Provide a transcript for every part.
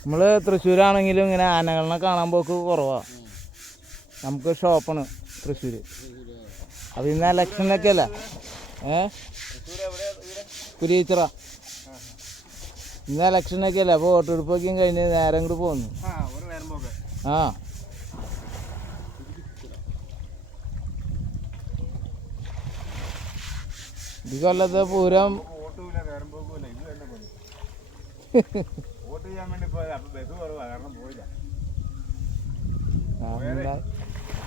നമ്മൾ തൃശ്ശൂരാണെങ്കിലും ഇങ്ങനെ ആനകളെ കാണാൻ പോക്ക് കുറവാണ്. നമുക്ക് ഷോപ്പാണ് തൃശ്ശൂർ. അപ്പോൾ ഇന്ന് ഇലക്ഷനൊക്കെ അല്ല, കുരിച്ചിറ. ഇന്ന് ഇലക്ഷനൊക്കെ അല്ല, അപ്പോൾ വോട്ടെടുപ്പൊക്കെയും കഴിഞ്ഞ് നേരം കൂടി പോകുന്നു. ആ ഈ കൊല്ലത്തെ പൂരം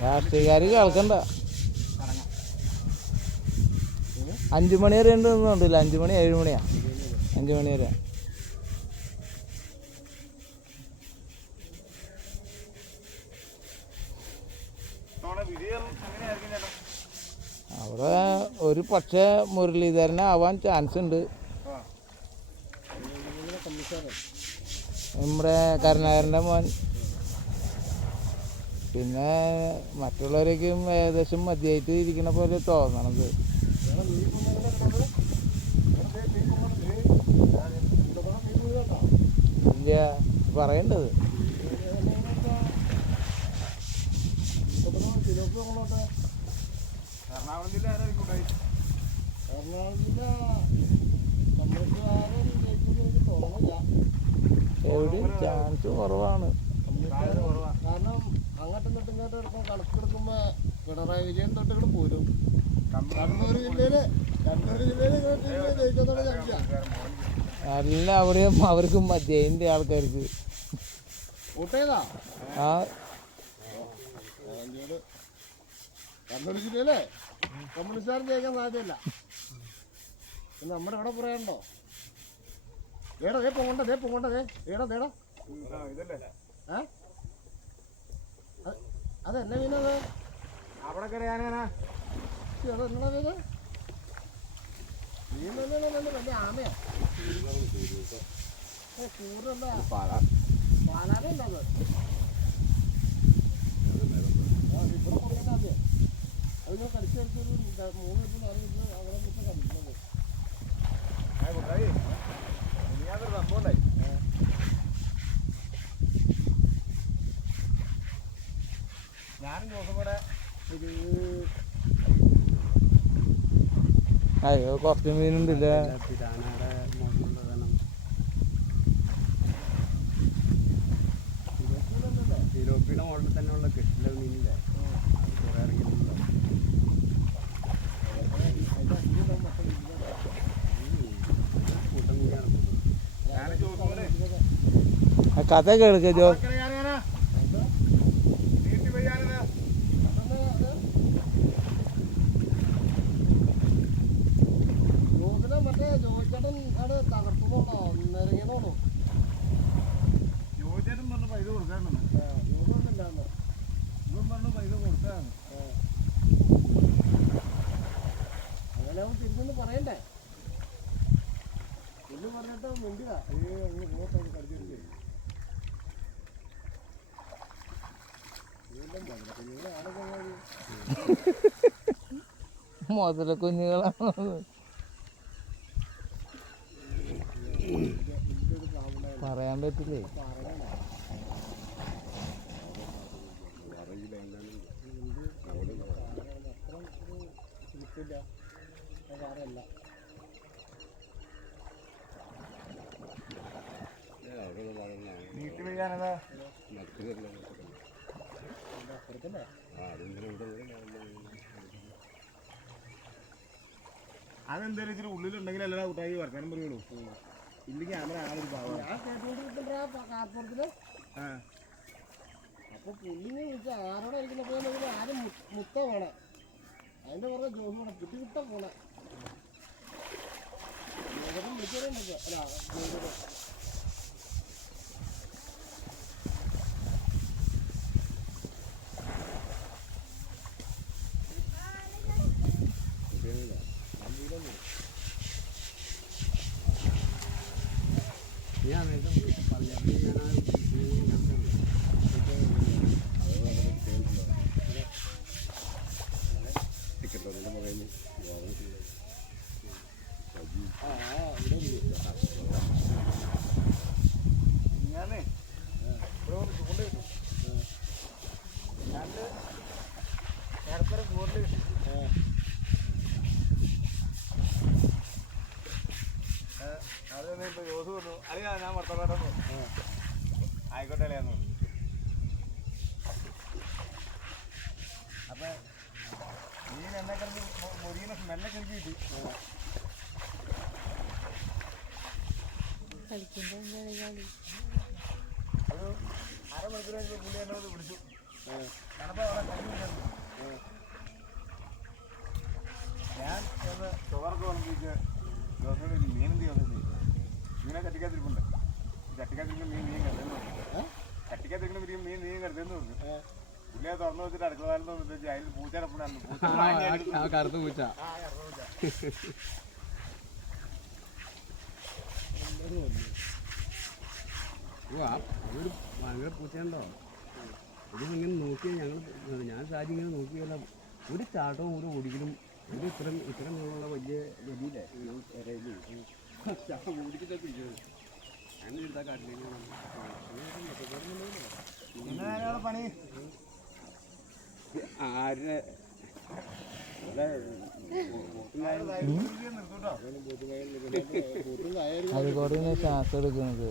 രാഷ്ട്രീയക്കാർ കേൾക്കണ്ട. 5 മണി വരെ ഉണ്ടെന്നുണ്ടല്ലോ. 5 മണി 7 മണിയാ, 5 മണി വരെ. അവിടെ ഒരു പക്ഷേ മുരളീധരനാവാൻ ചാൻസ് ഉണ്ട്. നമ്മുടെ കരുണാകരൻ്റെ മോൻ. പിന്നെ മറ്റുള്ളവരൊക്കെയും ഏകദേശം മതിയായിട്ട് ഇരിക്കണ പോലെ തോന്നണത്. ഇല്ല പറയേണ്ടത്. എവിടെയും ചാൻസ് കുറവാണ്. കാരണം അങ്ങോട്ടും ഇങ്ങോട്ടും കണക്കെടുക്കുമ്പോ പിണറായി വിജയൻ തൊട്ടുകൾ പോരും. കണ്ണൂർ ജില്ലയില് എല്ലാവിടെയും അവർക്കും ജയിലിന്റെ ആൾക്കാർക്ക് ആ കണ്ണൂർ ജില്ലയിലെ കമ്മ്യൂണിസ്റ്റുകാരൻ ജയിക്കാൻ സാധ്യതയില്ല. നമ്മുടെ ഇവിടെ പറയാനുണ്ടോ? അതെന്നെ മീനത് അവിടെ കറിയാനാ? അതെന്നാ മീന്? മീൻ തന്നെ വലിയ ആമയാ. കൂറല്ല, പാലാനല്ല അത്. ഇവിടെ കൊടുക്കുന്ന ആമയാ. അതിനെ കടിച്ചെടുത്തൊരു 3 മിനിറ്റ് 4 മിനിറ്റ് അങ്ങനെ മിനിറ്റ് കടിക്കുന്നത്. ഞാനും ദിവസം കൂടെ അയ്യോ കുറച്ച് മീനുണ്ടല്ലേ. തിലോപ്പിയുടെ മുകളിൽ തന്നെ ഉള്ള കെട്ടില മീനില്ലേ, കഥ കേൾക്ക ജോ. മറ്റേ ജോയിച്ചേട്ടൻ അവിടെ തകർത്തുന്നോട്ടോ, നിരങ്ങിയതോണോ? ജോയിച്ചേട്ടൻ പറഞ്ഞ പൈസ കൊടുക്കാറുണ്ട്. ഇവൻ പറഞ്ഞ പൈസ കൊടുക്കാണ്. അങ്ങനെ അവൻ തിരിച്ചൊന്ന് പറയണ്ടേ? ഒന്ന് പറഞ്ഞിട്ട് മിണ്ടില്ല. കടിച്ചിട്ട് മുതല കുഞ്ഞുങ്ങളാണ്. പറയാൻ പറ്റില്ലേ. അതെന്തായാലും ഇച്ചിരി ഉള്ളിലുണ്ടെങ്കിൽ എല്ലാ കൂട്ടായി വർക്കാനും പറയുള്ളൂ. ഇല്ലെങ്കിൽ ക്യാമറ ആളൊരു ഭാവം. അപ്പൊ പുല്ലിനെ വിളിച്ച് ആരോടെ ഇരിക്കുന്നപ്പോൾ ആരും മുത്ത പോണ അതിന്റെ പുറകെ ജോലി പോണ കുട്ടിമുട്ട പോണ വിളിച്ചറിയുന്നുണ്ട്. അല്ല ആയിക്കോട്ടെ അളിയാന്ന് അപ്പൊ മീൻ എന്നെ കിടന്ന് മുറിയുന്ന സ്മെല്ലൊക്കെ എനിക്ക് കിട്ടി ഒരു അരമണിക്കൂർ കഴിഞ്ഞ് പുള്ളി എന്നോട് വിളിച്ചു കണപ്പ അവിടെ കഴിഞ്ഞു ഞാൻ ഒന്ന് ചോറൊക്കെ വളർത്തിച്ച് ദിവസം മീൻ എന്ത് ചെയ്യുന്നത് മീനെ കട്ടിക്കാതിരിപ്പുണ്ട് കട്ടിക്കാതിരിക്കുന്ന മീൻ കിടന്നു കട്ടിക്കാതിരിക്കുന്ന മീൻ കിടന്നു പറഞ്ഞു പുള്ളിയെ തുറന്നു വെച്ചിട്ട് അടുക്കള കാലത്ത് വെച്ച് അതിൽ പൂച്ചടപ്പുണ്ടായിരുന്നു കറുത്ത പൂച്ച അതൊരു ഭയങ്കര പൂച്ചയുണ്ടോ ഇത് ഇങ്ങനെ നോക്കിയാൽ ഞാൻ സാരി ഇങ്ങനെ നോക്കിയല്ല ഒരു ചാട്ടവും ഒരു ഓടിക്കലും ഒരു ഇത്തരം നീളമുള്ള വലിയ ഗതിയില്ലേ ഓടിച്ചിട്ടൊക്കെ ഇരിക്കുന്നത് അങ്ങനെ എടുത്താൽ കാട്ടിലേക്ക് പണി ആരുടെ അതുകൊണ്ട് ശ്വാസം എടുക്കുന്നത്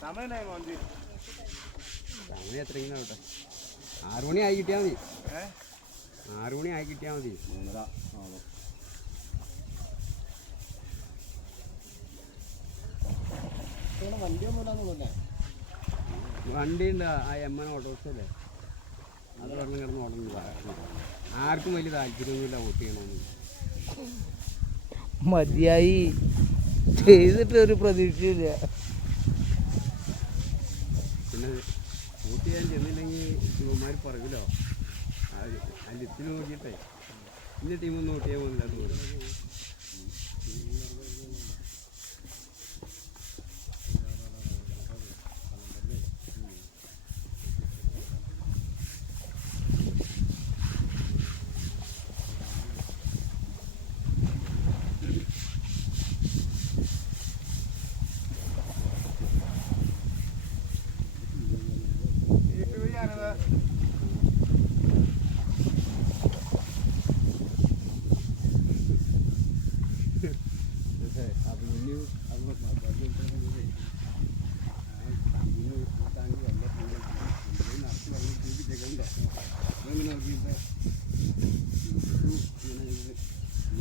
സമയം എത്രയെങ്കിലും ആവട്ടെ 6 മണി ആയി കിട്ടിയാൽ മതി 6 മണി ആയി കിട്ടിയാൽ മതി 3:30 വണ്ടി ഉണ്ട് ആ എമ്മൻ ഓട്ടോറിക്ഷ അല്ലേ അത് വെള്ളം കിടന്ന് ഓടുന്നത് ആർക്കും വലിയ താല്പര്യമൊന്നുമില്ല വോട്ട് ചെയ്യണമെന്ന് മതിയായി ചെയ്തിട്ട് ഒരു പ്രതീക്ഷയില്ല പിന്നെ വോട്ട് ചെയ്യാൻ ചെന്നില്ലെങ്കിൽ ശിവന്മാർ പറകില്ലോ ആ ലിസ്റ്റിൽ നോക്കിയിട്ടേ ഇന്ന ടീമൊന്നും വോട്ട് ചെയ്യാൻ പോകുന്നില്ല എന്ന് പറയും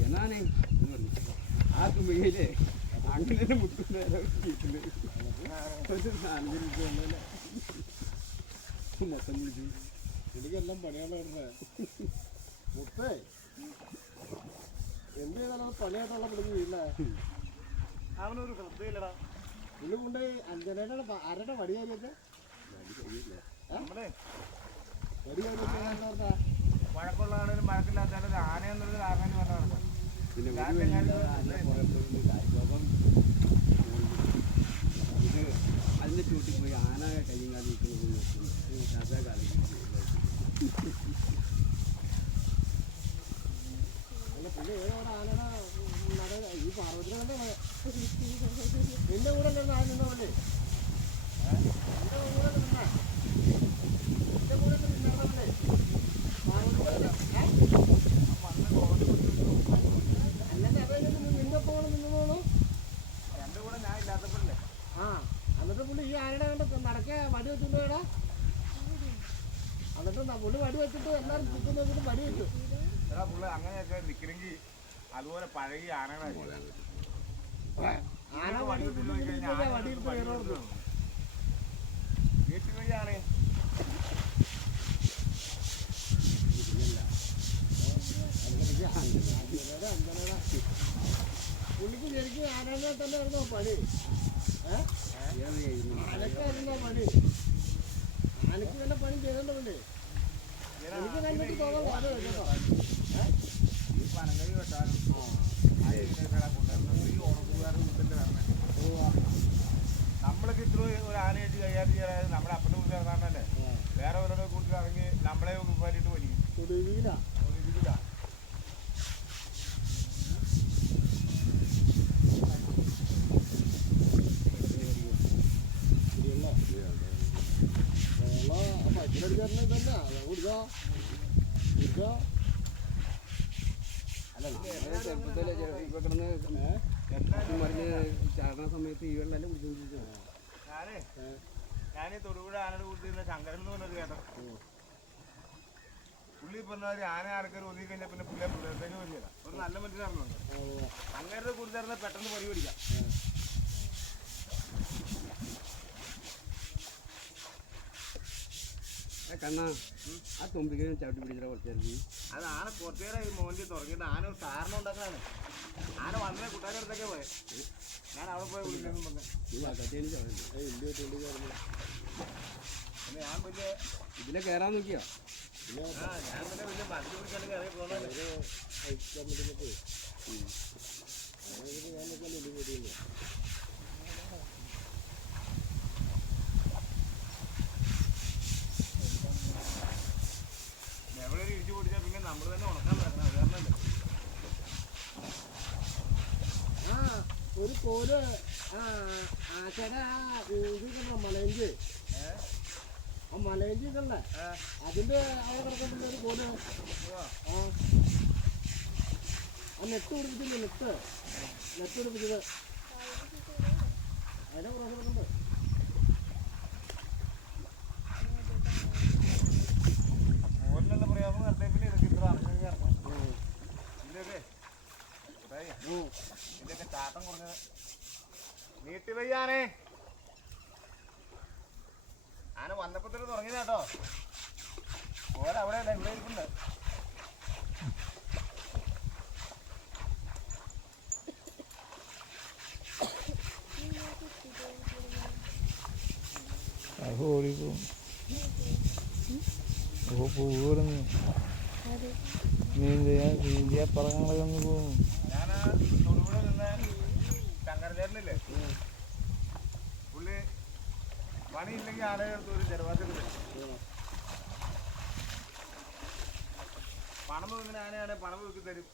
എന്നാണ് ആ തുമ്പയിലെ അങ്ങനെ മുട്ടുന്ന മൊത്തം വിളിച്ചു എനിക്കെല്ലാം പണിയാണോ മുട്ടേ എന്ത് ചെയ്താലും പണിയായിട്ടുള്ള പിടിക്ക് ഇല്ല അവനൊരു ശ്രദ്ധയില്ലടാ പുള്ളി കൊണ്ട് അഞ്ചനയുടെ ആരുടെ വടിയാക്കിയത് വഴക്കുള്ളതാണെങ്കിലും വഴക്കില്ലാത്താലും ആനയെന്നുള്ളത് ആകാനും പറഞ്ഞ പിന്നെ അതിൻ്റെ ചൂട്ടിൽ പോയി ആന കയ്യും കാലം നിൽക്കുന്നത് കാലം പിന്നെ ഏതോ ആനയുടെ ഈ പാർവതിനെ കണ്ടേ നിന്റെ കൂടെ നിന്ന് ആന നിന്നോണ്ടേ നിന്റെ കൂടെ നിന്നോണ്ടേ അല്ലാതെ അതായത് നിന്റെ പോകണം നിന്ന് പോകണോ എൻ്റെ കൂടെ ഞാൻ ഇല്ലാത്തപ്പോഴല്ലേ ആ എന്നിട്ട് പുള്ളി ഈ ആനയുടെ കണ്ട് നടക്കെ വടി വെച്ചിട്ടുണ്ടോടാ എന്നിട്ട് പുള്ളി വടി വെച്ചിട്ട് എല്ലാവരും ചുറ്റും നോക്കിയിട്ട് വടി വെച്ചു എടാ പുള്ളി അങ്ങനെയൊക്കെ നിൽക്കണമെങ്കിൽ അതുപോലെ പഴകിയ ആനകളായിരിക്കും ആന വടി വടിയിട്ട് കയറോടുന്നു വീട്ടിൽ വഴിയാണ് പുള്ളിക്ക് ശരിക്കും ആനേനെ തന്നെ ആയിരുന്നോ പണി ആനക്കായിരുന്നോ പണി ആനക്ക് തന്നെ പണി ചെയ്തോണ്ട് പുള്ളി എനിക്ക് കണ്ടിട്ട് തോന്നുന്നു അത് കേട്ടോ ഈ പനങ്കഴി വെട്ടാനും നമ്മളൊക്കെ ഇത്ര ഒരു ആനയായിട്ട് കൈകാര്യം ചെയ്യാതെ നമ്മുടെ അപ്പൻ്റെ കുറിച്ച് ഇറങ്ങാനല്ലേ വേറെ അവരുടെ കുറിച്ച് ഇറങ്ങി നമ്മളെ പറ്റിയിട്ട് വലിക്കും ഒരു രീതിയിലാ അല്ല നമ്മള് ചെറുപ്പത്തിലെ ഇപ്പൊ കിടന്ന് മറിഞ്ഞ് ചാടുന്ന സമയത്ത് ഈ വെള്ളം കുടിച്ചോണ്ടിരിക്കുകയാണ്. ഞാൻ ഈ തൊടുപുഴ ആനയുടെ കൂടുതൽ ശങ്കരൻ എന്ന് പറഞ്ഞൊരു കേട്ടോ. പുള്ളി പറഞ്ഞ ആന ആൾക്കാർ ഒതുക്കി കഴിഞ്ഞാൽ പിന്നെ പുള്ളിയെ പ്രദേശത്തേക്ക് വരികയില്ല. ഒരു നല്ല മനുഷ്യനാണെന്നുണ്ട്. അങ്ങനത്തെ കൂടുതൽ പെട്ടെന്ന് പരി പിടിക്കാം. കണ്ണാ ആ തുമ്പിക്കനും ചവിട്ടി പിടിച്ചിട്ട് കുറച്ചായിരുന്നു. അത് ആന കുറച്ചു നേരം ഈ മോന്തി തുറങ്ങിയിട്ട് ആന ഒരു കാരണം ഉണ്ടാക്കാനാണ്. ആന വന്നേ കൂട്ടുകാരുടെ അടുത്തൊക്കെ പോയെ. ഞാൻ അവിടെ പോയി വിളിക്കുന്നു പറഞ്ഞു. പിന്നെ ഞാൻ വലിയ ഇതിലെ കയറാൻ നോക്കിയോ? ഞാൻ പിന്നെ വലിയ മത്സ്യം പിടിക്കാൻ കയറി പോകുന്നത്. എവിടെ ഇടിച്ചു പൊടിച്ചാൽ പിന്നെ നമ്മൾ തന്നെ ഉണക്കാൻ പറ്റണം. അത് കാരണമല്ലേ ഒരു കോല് ആശയുടെ ഇതിക്കണ്ട മലയഞ്ചി ആ മലയഞ്ചി ഇതല്ലേ അതിന്റെ അവിടെ കിടക്കുന്ന ഒരു കോല് ആ നെറ്റ് പിടിപ്പിച്ചില്ലേ നെറ്റ് പിടിപ്പിച്ചത് അതിനെ കുറച്ച് കിടക്കുന്നുണ്ട്. മോരിലെല്ലാം പറയാമോ നടത്തിയ പിന്നെ ഇതൊക്കെ ഇത്ര അറങ്ങി ഇറക്കണം. ഇതിലൊക്കെ ഇതിന്റെയൊക്കെ ചാട്ടം കുറഞ്ഞത് നീട്ടി വയ്യാനേ. ആന വന്നപ്പോ തന്നെ തുടങ്ങിയത് കേട്ടോ. ഓരവിടെയല്ല ഇവിടെ ഇരിക്കുന്നുണ്ട്. ഓടിപ്പോവും. പൂവിടുന്നു നീന്തിയ പറങ്ങളൊക്കെ ഒന്ന് പോകും. ഞാൻ തൊടുപുഴ നിന്ന് ശങ്കരചേട്ടനില്ലേ, പുള്ളി പണിയില്ലെങ്കിൽ ആനകൾക്ക് ഒരു ജലവാസത്തിൽ പണം വെക്കുന്ന ആനയാണെങ്കിൽ പണം വെക്കി തരും.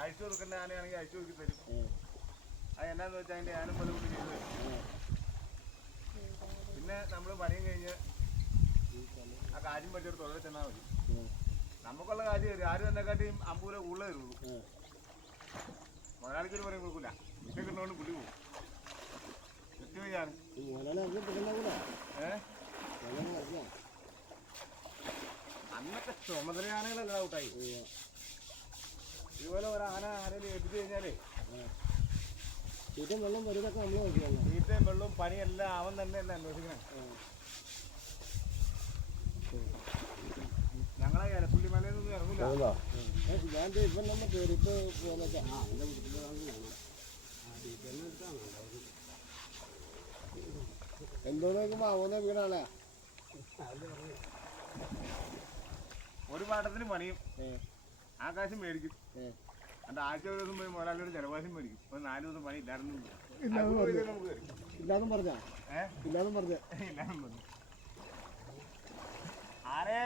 അഴിച്ചു കൊടുക്കേണ്ട ആനയാണെങ്കിൽ അഴിച്ചു കൊടുക്കി തരും. അത് എന്നാന്ന് വെച്ചാൽ അതിൻ്റെ ആനും പോലെ കൂടി ചെയ്ത് തരും. പിന്നെ നമ്മൾ പണിയും കഴിഞ്ഞ് ആ കാര്യം പറ്റിയൊരു തൊഴിൽ ചെന്നാൽ മതി. നമുക്കുള്ള കാര്യം തരും. ആരും എന്നെക്കാട്ടിയും 50 രൂപ കൂടുതലേ തരുള്ളൂ. മുതലാളിക്കൊരു പറയും കൊടുക്കില്ല. ഇപ്പം കിട്ടുന്നതുകൊണ്ട് പുള്ളി പോകും. എത്തി വയ്യാണ് അന്നൊക്കെ ചുമതല ആനകളല്ല ഔട്ടായി. ഇതുപോലെ ഒരു ആന ആനയിൽ എത്തിച്ചു കഴിഞ്ഞാലേ തീറ്റയും വെള്ളം വരുന്നതൊക്കെ നമ്മൾ നോക്കിയാണ്. തീറ്റയും വെള്ളവും പണിയെല്ലാം അവൻ തന്നെ അല്ലേ അന്വേഷിക്കണേ. ഞങ്ങളെ എലപ്പുള്ളിമലയിൽ നിന്നും ഇറങ്ങില്ല. ഞാൻ ഇപ്പം നമ്മൾ കയറിയിട്ട് എന്തോ നോക്കുമ്പോ അവനെ വീടാണേ. ഒരു പാട്ടത്തിന് പണിയും ആകാശം മേടിക്കും. എൻ്റെ ആഴ്ച ഒരു ദിവസം പോയി മുതലാളിയോട് ജലവാസം മേടിക്കും. ഒരു 4 ദിവസം പണി ഇല്ലായിരുന്നു. ഇല്ലാതും പറഞ്ഞ ഇല്ലാതും പറഞ്ഞ ഇല്ലാന്നും പറഞ്ഞു. ആരേ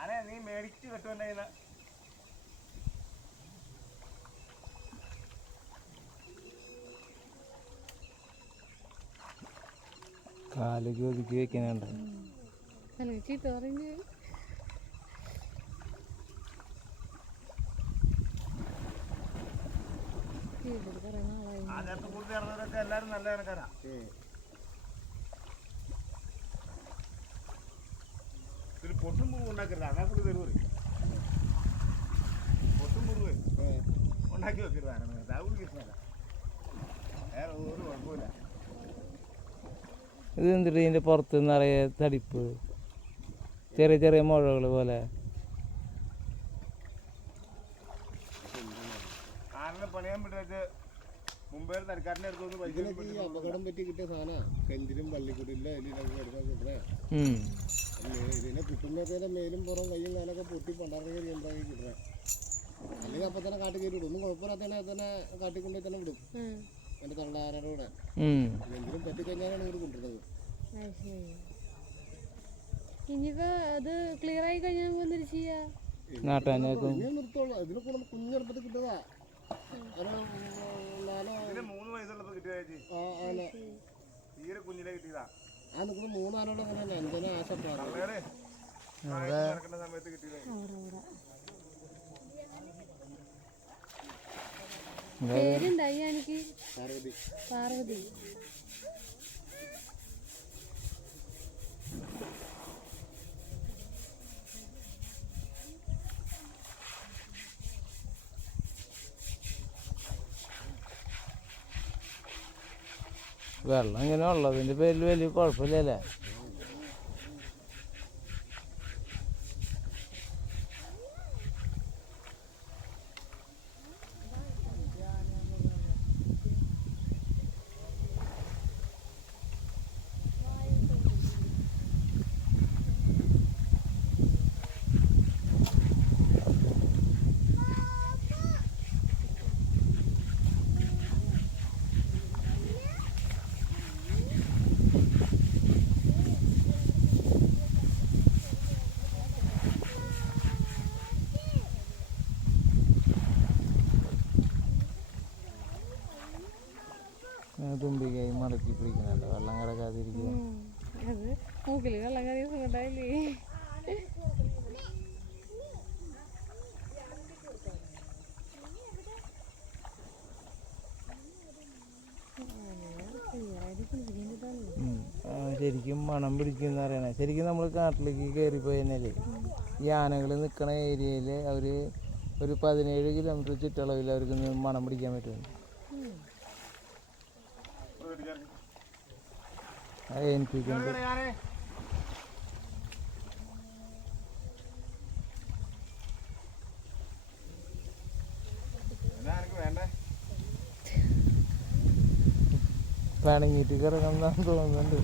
ആരെ നീ മേടിച്ച് കെട്ടുണ്ടായിരുന്ന കാലൊക്കെ ഒതുക്കി വെക്കാനുണ്ട്. ആ നേരത്തെ കൂടുതൽ ഇറങ്ങുന്നവരൊക്കെ എല്ലാവരും നല്ല കണക്കാരാ. ഇതിൽ പൊട്ടും പൂവ് ഉണ്ടാക്കരുത്. അതാ പുള്ളി തരുവേ. പൊട്ടും പൂവ് ഉണ്ടാക്കി വെക്കരുത്. അത് പുള്ളിക്ക് ഇഷ്ടമല്ല. വേറെ ഒരു കുഴപ്പമില്ല. ഇത് എന്തിട്ട് ഇതിൻ്റെ പുറത്ത് നിറയെ തടിപ്പ്, ചെറിയ ചെറിയ മുഴകൾ പോലെ. ആനനെ പണിയാൻ പറ്റുന്ന മുമ്പേ തരക്കാരൻ്റെ അടുത്ത് പൈസ അപകടം പറ്റി കിട്ടിയ സാധനം കെന്തിലും പള്ളിക്കുടില്ല ഇതിനെ കിട്ടുമ്പോഴത്തേനെ മേലും പുറം കയ്യും കാലൊക്കെ പൊട്ടി പണ്ടാറൊക്കെ ഉണ്ടാക്കി കിട്ടണേ. അല്ലെങ്കിൽ അപ്പം തന്നെ കാട്ടി കയറി വിടും. ഒന്നും കുഴപ്പമില്ലാത്തന്നെ തന്നെ കാട്ടിക്കൊണ്ടേ തന്നെ വിടും. എൻ്റെ തള്ളാരുടെ കൂടെ എന്തെങ്കിലും പറ്റിക്കഴിഞ്ഞാലാണ് ഇവർ കൊണ്ടുവരുന്നത്. ഇനിയിപ്പോ അത് ക്ലിയർ ആയി കഴിഞ്ഞാൽ നിർത്തോളൂ. ഇതിനെ കൂടെ കുഞ്ഞെടുപ്പത്തിൽ കിട്ടതാ. 3 വയസ്സുള്ളപ്പോ കിട്ടിയ തീരെ കുഞ്ഞിലെ കിട്ടിയതാ. ആ നിൽക്കുന്ന മൂന്നാലോട് അങ്ങനെ എന്തിനാ ആശപ്പാട് തള്ളയുടെ ഇവിടെ നടക്കുന്ന സമയത്ത് കിട്ടിയത് പേരുണ്ടായി എനിക്ക് പാർവതി പാർവതി. വെള്ളം ഇങ്ങനെ ഉള്ളതിൻ്റെ പേരിൽ വലിയ കുഴപ്പമില്ലല്ലേ. തുമ്പിക്കൈ മടക്കി പിടിക്കുന്നുണ്ട് വെള്ളം കിടക്കാതിരിക്കുക. അത് മൂക്കിൽ വെള്ളം കറിയ സുഖണ്ടായില്ലേ. ശരിക്കും മണം പിടിക്കുമെന്ന് പറയണേ. ശരിക്കും നമ്മൾ കാട്ടിലേക്ക് കയറിപ്പോയി കഴിഞ്ഞാൽ ഈ ആനകൾ നിൽക്കണ ഏരിയയിൽ അവർ ഒരു 17 കിലോമീറ്റർ ചുറ്റളവിൽ അവർക്ക് മണം പിടിക്കാൻ പറ്റും. അത് ഏൽപ്പിക്കുന്നുണ്ട്. വേണ്ടേ പിണങ്ങിയിട്ട് കിടക്കണമെന്നാണ് തോന്നുന്നുണ്ട്.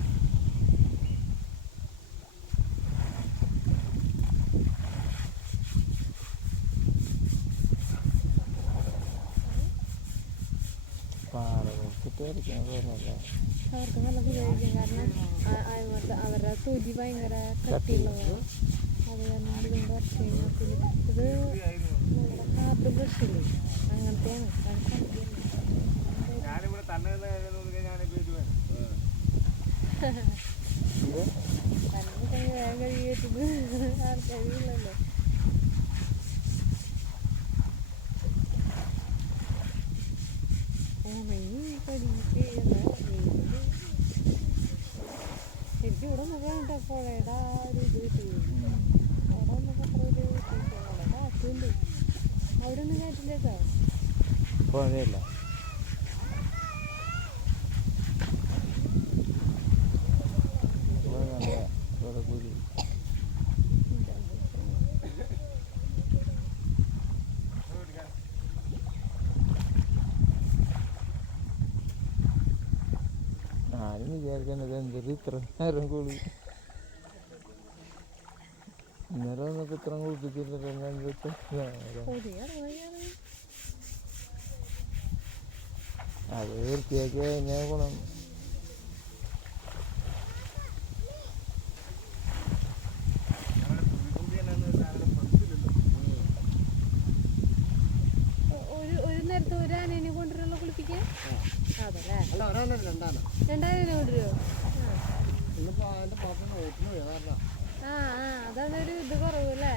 പാറ വെച്ചിട്ട് വരയ്ക്കാൻ തോന്നുന്നല്ലേ. അവർക്ക് നല്ല ഉപയോഗിക്കും. കാരണം അവരുടെ തൊലി ഭയങ്കര കട്ടിയുള്ളതാണ്. അത് കാരണം ഇതുകൊണ്ട് വരച്ച് കഴിഞ്ഞാൽ ഇത് നമ്മുടെ ഹാർഡ് ബ്രഷില്ലേ അങ്ങനത്തെയാണ്. ഞാനിവിടെ തന്നെ ഞാനിപ്പോൾ ഇത് വേണം തന്നെ വേഗം കഴിയേറ്റുന്നത് ആർക്കറിയില്ലല്ലോ. ശരിക്കും ഇവിടെ നോക്കാനുണ്ട് പുഴയുടെ ആ ഒരു ഇത് കിട്ടിയത്. അവിടെ ഒന്നും അത്ര ഒരു അവിടെ കാറ്റുണ്ട്. അവിടെ ഒന്നും കാറ്റില്ല കേട്ടോ. പുഴയല്ല കുരി. ഞാനും വിചാരിക്കുന്നത് എന്തൊരു ഇത്ര നേരം കുളി. ഇന്നലെ വന്നപ്പോൾ ഇത്ര കുളിപ്പിച്ചില്ലല്ലോ. അത് വൃത്തിയാക്കി കഴിഞ്ഞാൽ ഗുണം. ഒരു നേരത്തെ ഒരു ആനേനെ കൊണ്ടുവരുള്ള കുളിപ്പിക്കാൻ. അതല്ലേ അല്ല ഒരാളെ രണ്ടാണ് 2000 കൊണ്ടുവരുമോ? ഇന്നിപ്പോൾ അതിൻ്റെ പാത്രം ഓട്ടിന് വേദാറില്ല. ആ അതാണ് ഒരു ഇത് കുറവല്ലേ.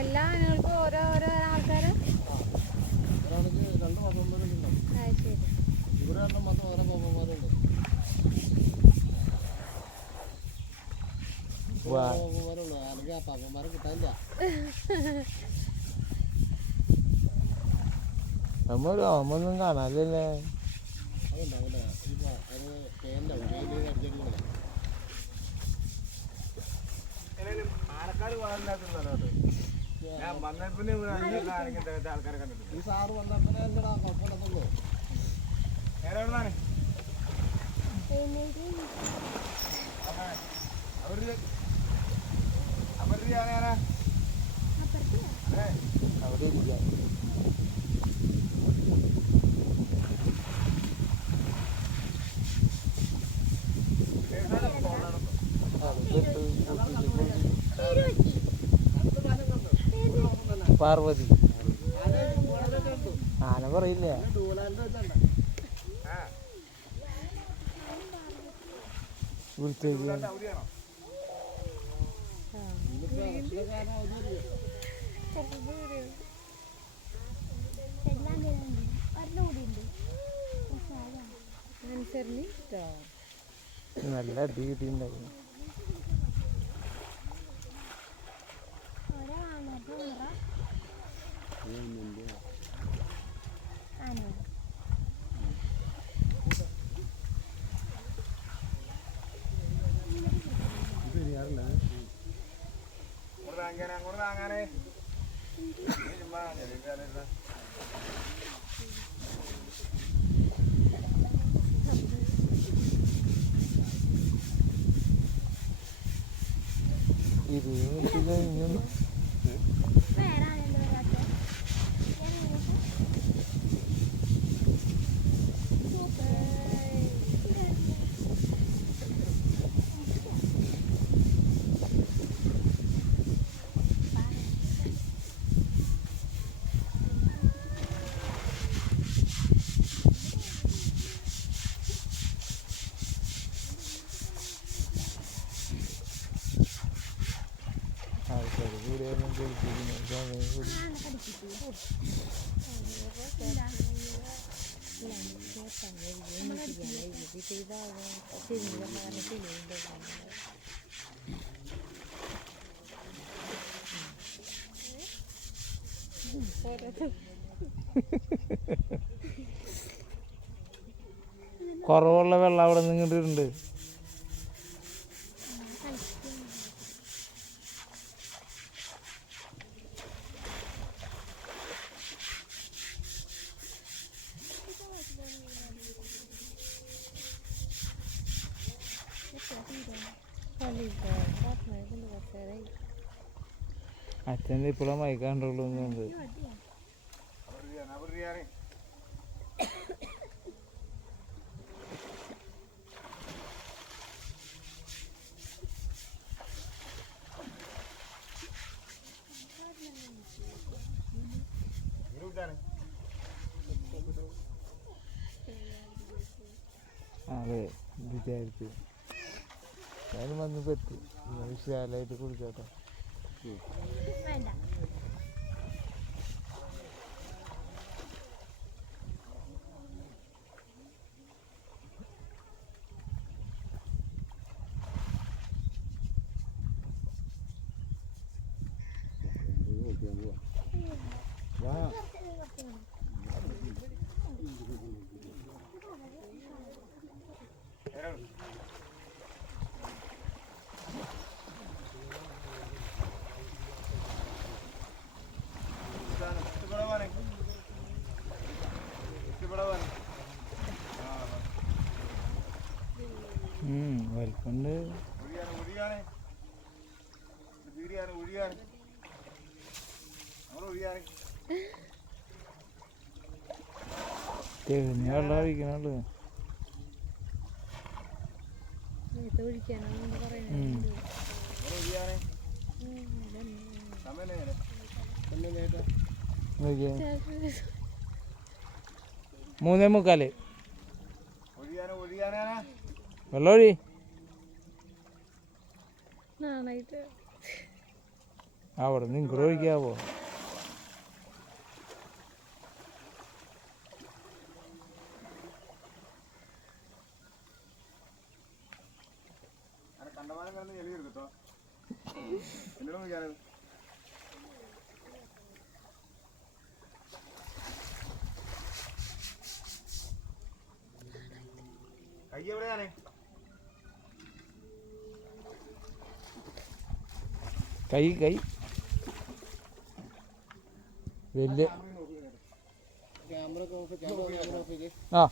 എല്ലാ ആനകൾക്കും ഓരോ ആൾക്കാര്. ഒരാൾക്ക് 2 പാപ്പന്മാരുണ്ടാവും. ശരി. ഇവിടെ രണ്ടും മാത്രം ഓരോ പാപ്പന്മാരുണ്ട്. പാപ്പന്മാരുള്ളൂ. അല്ലെങ്കിൽ ആ പാപ്പന്മാരെ കിട്ടാനില്ല. ഒന്നും കാണാനല്ലേ. അതുണ്ടാവില്ല. ഇപ്പോൾ അത് തേൻ്റെ അടിച്ചടിക്കുന്നത്. ആൾക്കാർ പാടില്ലാത്തത് ഞാൻ വന്നപ്പിന്നെ ആൾക്കാരെ കണ്ടിട്ടുണ്ട്. ഈ സാറ് വന്നപ്പോൾ എന്താ കുഴപ്പമില്ലാത്തുള്ളൂ. നേരെ അവര് ഞാനാ അവിടെ ഇരിക്കാം. പാർവതി ആന പറയില്ല. വിളിച്ചേക്ക് അവധിയാണോ? അനുസരിച്ച് നല്ല അടി കിട്ടിയിട്ടുണ്ടായിരുന്നു. അങ്ങോട്ട് താങ്ങാനേ ചുമ്മാ ചെറിയ കഴിഞ്ഞു. ആൾക്കാർ കൂടിയാലും കളിപ്പിക്കുന്നു. സമയം കൂടി കുറവുള്ള വെള്ളം അവിടെ നിന്ന് ഇങ്ങോട്ടുണ്ട്. അച്ഛൻ്റെ ഇപ്പോഴും മയക്കാണ്ടുള്ളൂ എന്നുണ്ട്. അതെ വിചാരിച്ചു ഞാനും വന്ന് പറ്റി വിശാലായിട്ട് കുടിച്ചോട്ടെ. വലിപ്പുണ്ട്. തെളിഞ്ഞ വെള്ളം ഒഴിക്കണുള്ളൂ. മൂന്നേ മുക്കാല് വെള്ളം ഒഴി. അവിടെ നിന്ന് ഇങ്ങോട്ട് ഒഴിക്കാവോ? കണ്ടമാനം കിടന്ന് ചെളിയെടുക്കും കേട്ടോ. എന്നോട് നോക്കിയാലോ കൈ എവിടെയാണ്? കൈ കൈ വലിയ ആ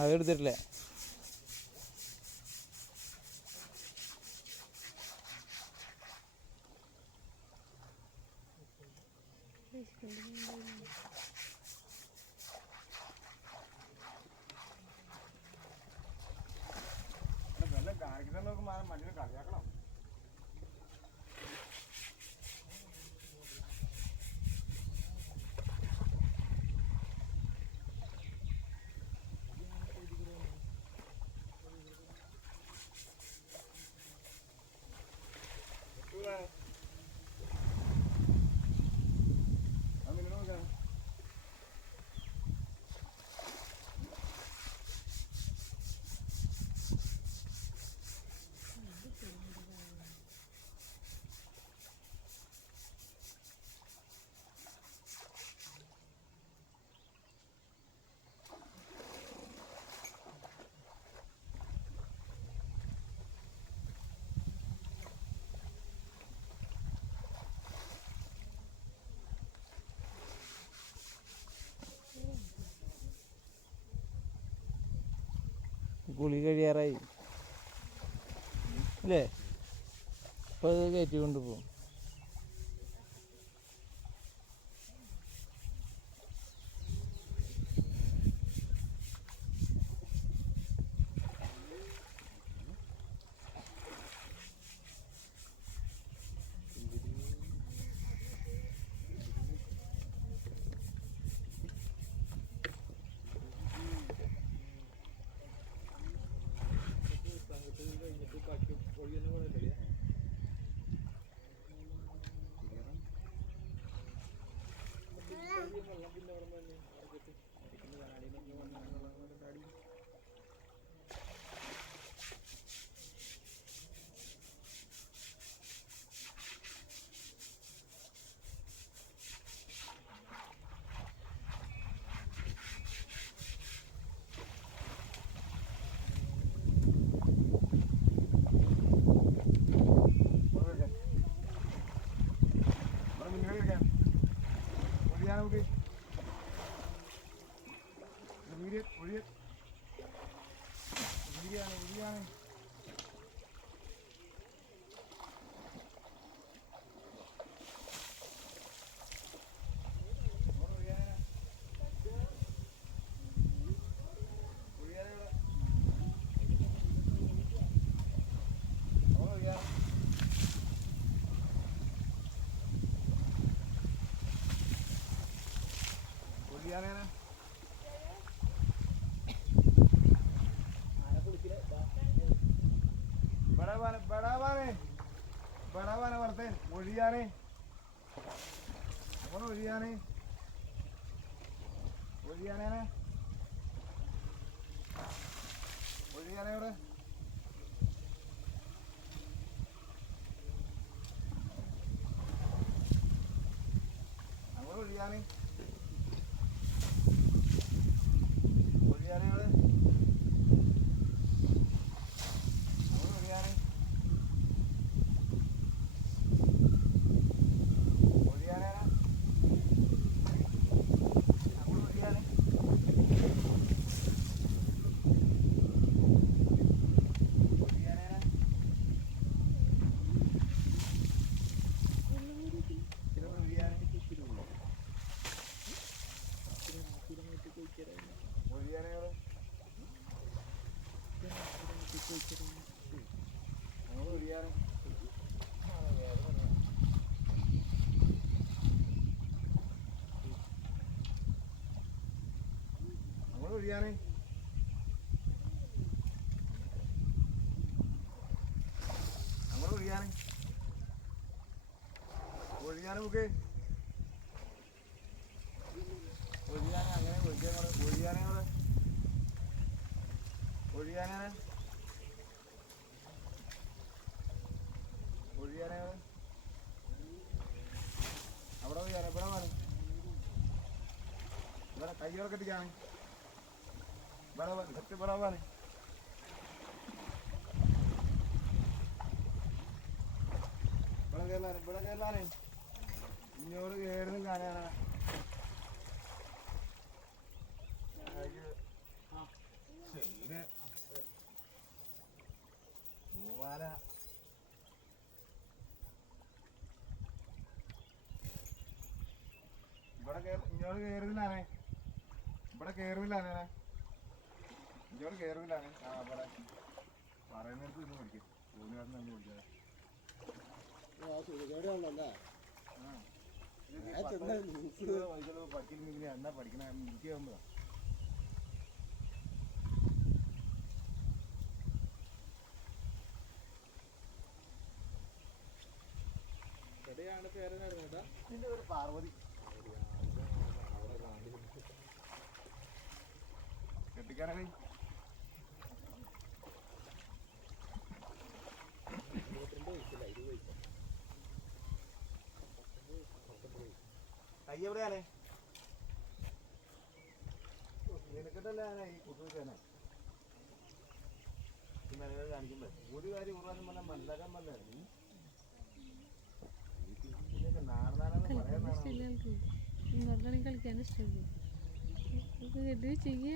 അതെടുത്തിട്ടില്ലേ? പ്രതീക്ഷിക്കുന്നുണ്ട്. വെള്ളം കാണിക്കുന്ന നോക്കും മണ്ണിനെ കളിയാക്കണം. കുളി കഴിയാറായി അല്ലേ? അപ്പോൾ അത് കയറ്റി കൊണ്ടുപോകും. ബടാവാനെ വളർത്തേ ഒഴിയാനേ അവൻ ഒഴിയാനേ ഒഴിയാനേനെ ഒഴിയാനേ ഇവിടെ അങ്ങോട്ട് ഒഴിയാനേ ഒഴിയാനേ ഇവിടെ അങ്ങോട്ട് ഒഴിയാനേ ഒഴിയാനേ അങ്ങോട്ട് ഒഴിയാനേ ഒഴിയാനേ നമുക്ക് ഒഴിയാനേ അങ്ങനെ ഒഴിയാനേ അവിടെ ഒഴിയാനേ ഒഴിയാനേ അവിടെ ഒഴിയാനേ ഇവിടെ വേണം ഇവിടെ കയ്യോടെ കെട്ടിക്കാണ് बराबर सत्य बराबर है बड़ा केरला ने इन्होंने केरल गाने आना ശരീരം മൂവാല ഇങ്ങോട്ട് കയറുന്നില്ലാണേ, ഇവിടെ കയറുന്നില്ലാണേ, ഇങ്ങോട്ട് കയറുന്നില്ലാണേ. ആ പറ, പറയുന്നിടത്ത് ഇന്ന് പഠിക്കും, പോകുന്നിടത്ത് നിന്ന് പഠിക്കാതെ. പഠിക്കുന്നെങ്കിൽ എന്നാ പഠിക്കണ മുഖ്യമാകുമ്പോഴാ. നിന്റെ ഒരു പാർവതി കെട്ടിക്കാനാണ്. കൈ എവിടെയാണേ? നിനക്കിട്ടല്ലേ ഈ കുട്ടികൾക്കാണ് ഈ മലകൾ കാണിക്കുമ്പോ ഒരു കാര്യം ഉറവാനും പറഞ്ഞാൽ മനസ്സിലാക്കാൻ പറഞ്ഞായിരുന്നു. ഇങ്ങോട്ടാണെങ്കിൽ കളിക്കാൻ ഇഷ്ടമില്ല ഇത് ചെയ്യ.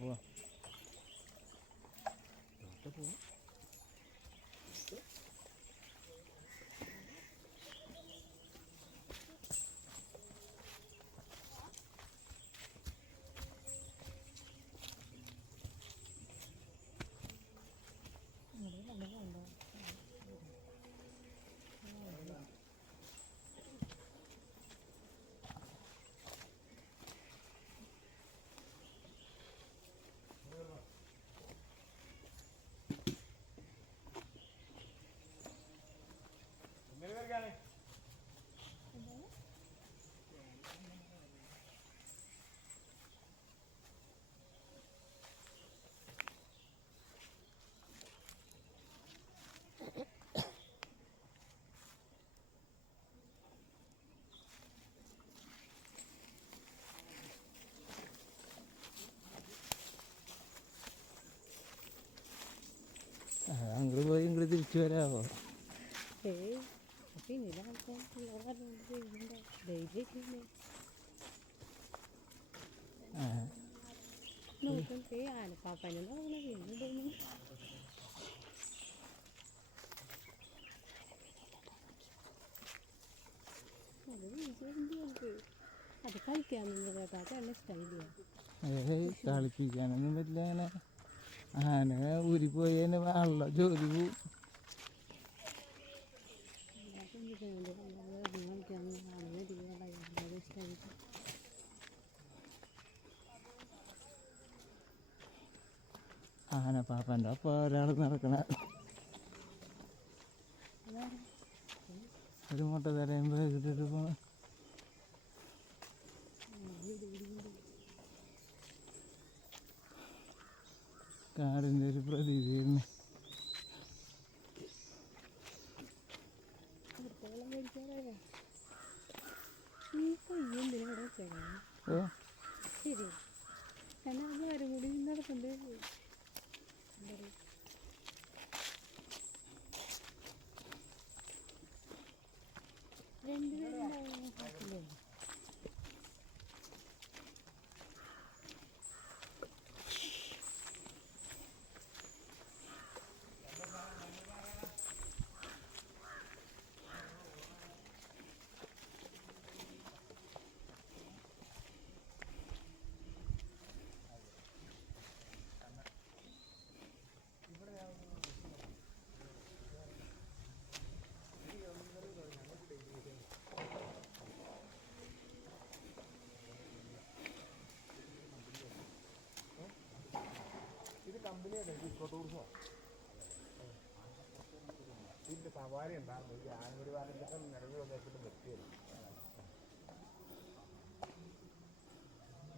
പോവാ. അങ്ങോട്ട് പോയി ഇങ്ങോട്ട് തിരിച്ചു വരാമോ? അത് കളിക്കാനൊന്നും കേട്ടോ ചേട്ടന് ഇഷ്ടമില്ല. കളിപ്പിക്കാനൊന്നും പറ്റില്ല. അങ്ങനെ ആന ഊരിപ്പോയി തന്നെ ആണല്ലോ ജോലി പോവും. ആന പാപ്പൻ്റെ അപ്പം ഒരാൾ നടക്കണ ഒരു മുട്ട തരയുമ്പോൾ ഇട്ടിട്ട് പോണ കാടിൻ്റെ ഒരു പ്രതീതിയായിരുന്നു. ഓ ശരി കാരണം അത് വരും കൂടി നടക്കണ്ടേ. രണ്ടുപേരുണ്ടാവും. ഇതിൻ്റെ സവാരി ഉണ്ടാകും ഈ ആനമുടി വാഹനത്തിൻ്റെ നിലവിൽ വന്നിട്ട് നിർത്തിയത്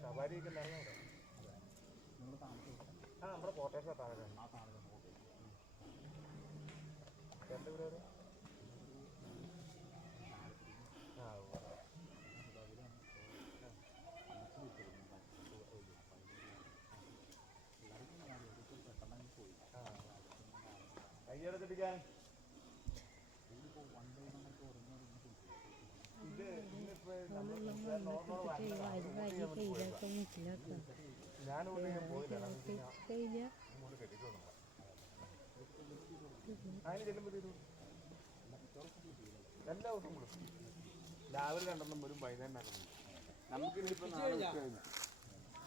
സവാരിയൊക്കെ ഉണ്ടായിരുന്നു അവിടെ നമ്മുടെ കോട്ടയത്തെ താഴെ എൻ്റെ വീട് കയ്യെടുത്തിരിക്കാൻ ഇത് ഇന്നിപ്പോ ഞാനിവിടെ പോയില്ല അതിന് ചെല്ലുമ്പോൾ എല്ലാ ദിവസവും കൊടുക്കും രാവിലെ രണ്ടെണ്ണം വരും വൈകുന്നേരം രണ്ടെണ്ണം നമുക്ക് ഇനിയിപ്പോൾ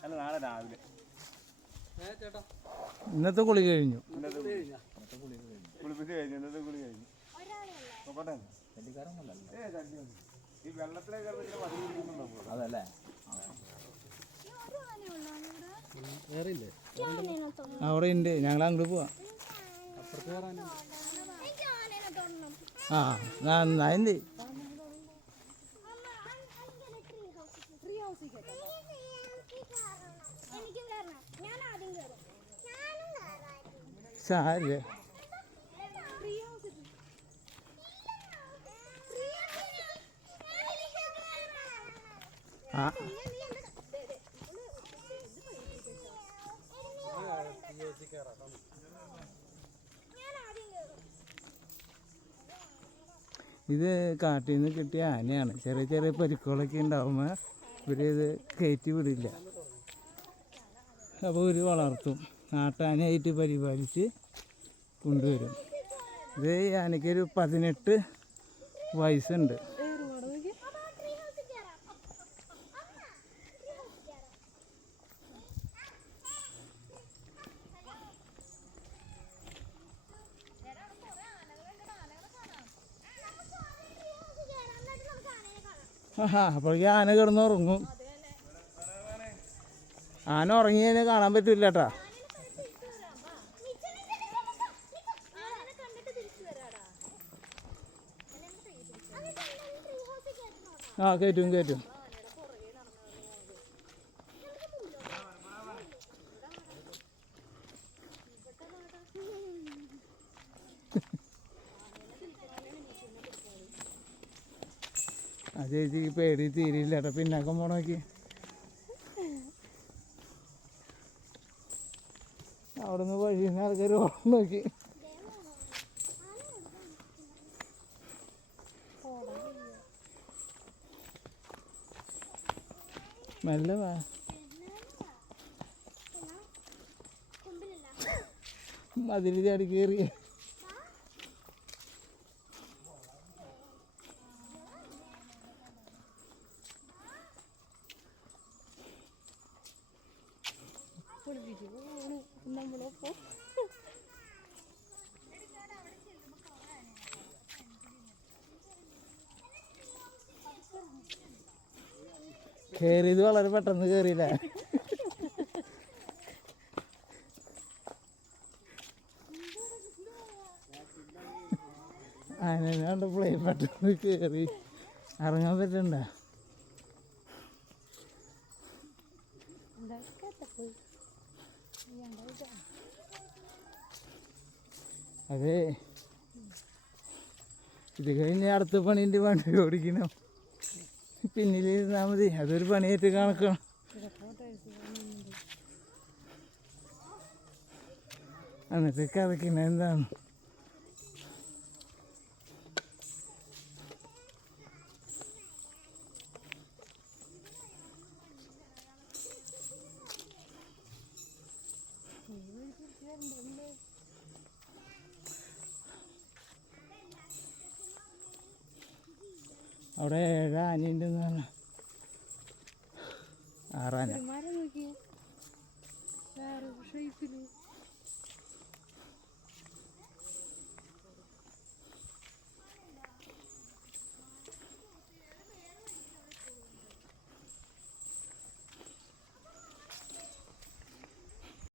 അല്ല നാളെ രാവിലെ ഇന്നത്തെ കുളി കഴിഞ്ഞു. കുളിപ്പിച്ച് കഴിഞ്ഞു ഇന്നത്തെ കുളി കഴിഞ്ഞു പോട്ടെ ഈ വെള്ളത്തിലേക്ക് മതി കുടിക്കുന്നുണ്ടോ അതല്ലേ അവിടെ ഉണ്ട്, ഞങ്ങൾ അങ്ങോട്ട് പോവാം. ആ നന്നായി. സാരല്ലേ ആ ഇത് കാട്ടിൽ നിന്ന് കിട്ടിയ ആനയാണ്. ചെറിയ ചെറിയ പരിക്കുകളൊക്കെ ഉണ്ടാകുമ്പോൾ ഇവരിത് കയറ്റി വിടില്ല. അപ്പോൾ ഇവർ വളർത്തും, നാട്ടാനയായിട്ട് പരിപാലിച്ച് കൊണ്ടുവരും. ഇത് ഈ ആനയ്ക്കൊരു 18 വയസ്സുണ്ട്. അപ്പോഴേക്കും ആന കിടന്നുറങ്ങും. ആന ഉറങ്ങി കഴിഞ്ഞാൽ കാണാൻ പറ്റില്ല കേട്ടാ. ആ കയറ്റും കയറ്റും. ആ ചേച്ചിക്ക് പേടി തീരില്ല കേട്ടോ. പിന്നാക്കം പോണോക്കി അവിടെ നിന്ന് വഴിയുന്ന ആൾക്കാർ ഓണം നോക്കി. മെല്ലെ വാ. മതിൽ ചാടി കയറി. കയറിയത് വളരെ പെട്ടെന്ന് കയറിയില്ല. അതിനെ കണ്ടപ്പോഴേ പെട്ടെന്ന് കയറി ഇറങ്ങാൻ പറ്റണ്ട. അതെ, ഇത് കഴിഞ്ഞ് അടുത്ത പണീൻ്റെ വണ്ടി ഓടിക്കണം. പിന്നിലിരുന്നാൽ മതി, അതൊരു പണിയായിട്ട് കണക്കണം. എന്നിട്ട് കഥയ്ക്കുന്ന എന്താണ് അവിടെ 7 ആനയുണ്ടെന്ന് പറഞ്ഞ 6 ആന.